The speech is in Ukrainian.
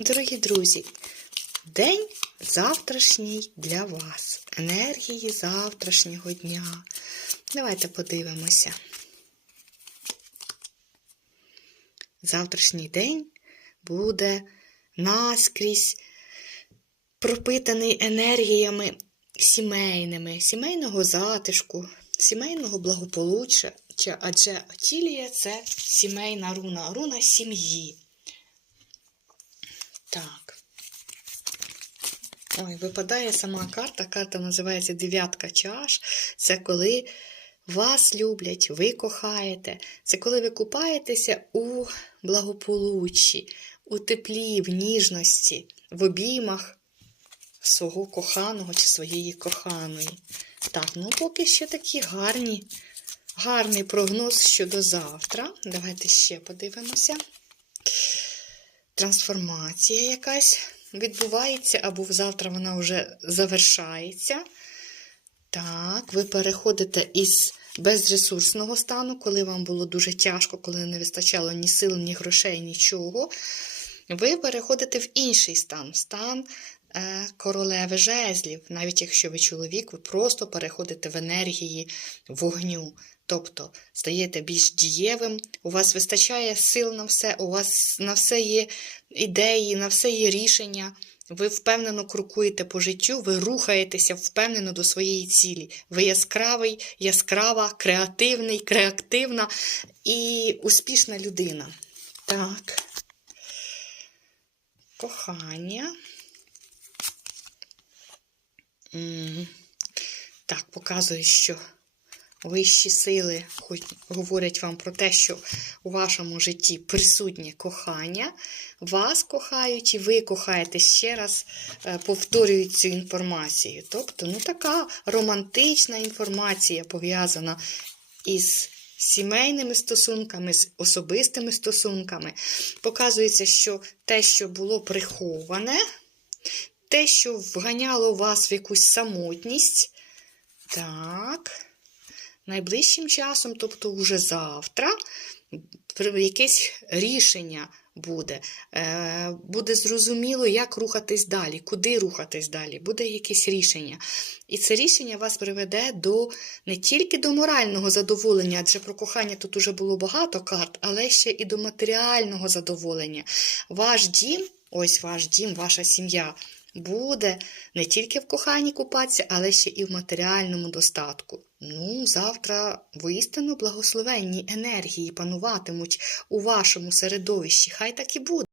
Дорогі друзі, день завтрашній для вас. Енергії завтрашнього дня. Давайте подивимося. Завтрашній день буде наскрізь пропитаний енергіями сімейними, сімейного затишку, сімейного благополуччя, адже Атілія це сімейна руна, руна сім'ї. Так. Ой, випадає сама карта. Карта називається Дев'ятка чаш. Це коли вас люблять, ви кохаєте. Це коли ви купаєтеся у благополуччі, у теплі, в ніжності, в обіймах свого коханого чи своєї коханої. Так, ну поки ще такі гарні, гарний прогноз щодо завтра. Давайте ще подивимося трансформація якась відбувається, або завтра вона вже завершається. Так, ви переходите із безресурсного стану, коли вам було дуже тяжко, коли не вистачало ні сил, ні грошей, нічого. Ви переходите в інший стан, стан королеви жезлів. Навіть якщо ви чоловік, ви просто переходите в енергії вогню. Тобто стаєте більш дієвим, у вас вистачає сил на все, у вас на все є ідеї, на все є рішення. Ви впевнено крокуєте по життю, ви рухаєтеся впевнено до своєї цілі. Ви яскравий, яскрава, креативний, креативна і успішна людина. Так. Кохання. Так, показує, що. Вищі сили говорять вам про те, що у вашому житті присутнє кохання, вас кохають і ви кохаєте ще раз е, повторюють цю інформацію. Тобто, ну така романтична інформація пов'язана із сімейними стосунками, з особистими стосунками. Показується, що те, що було приховане, те, що вганяло вас в якусь самотність. Так найближчим часом, тобто вже завтра, якесь рішення буде. Е, буде зрозуміло, як рухатись далі, куди рухатись далі, буде якесь рішення. І це рішення вас приведе до не тільки до морального задоволення, адже про кохання тут уже було багато карт, але ще і до матеріального задоволення. Ваш дім, ось ваш дім, ваша сім'я. Буде не тільки в коханні купатися, але ще і в матеріальному достатку. Ну, завтра воістину благословенні енергії пануватимуть у вашому середовищі. Хай так і буде.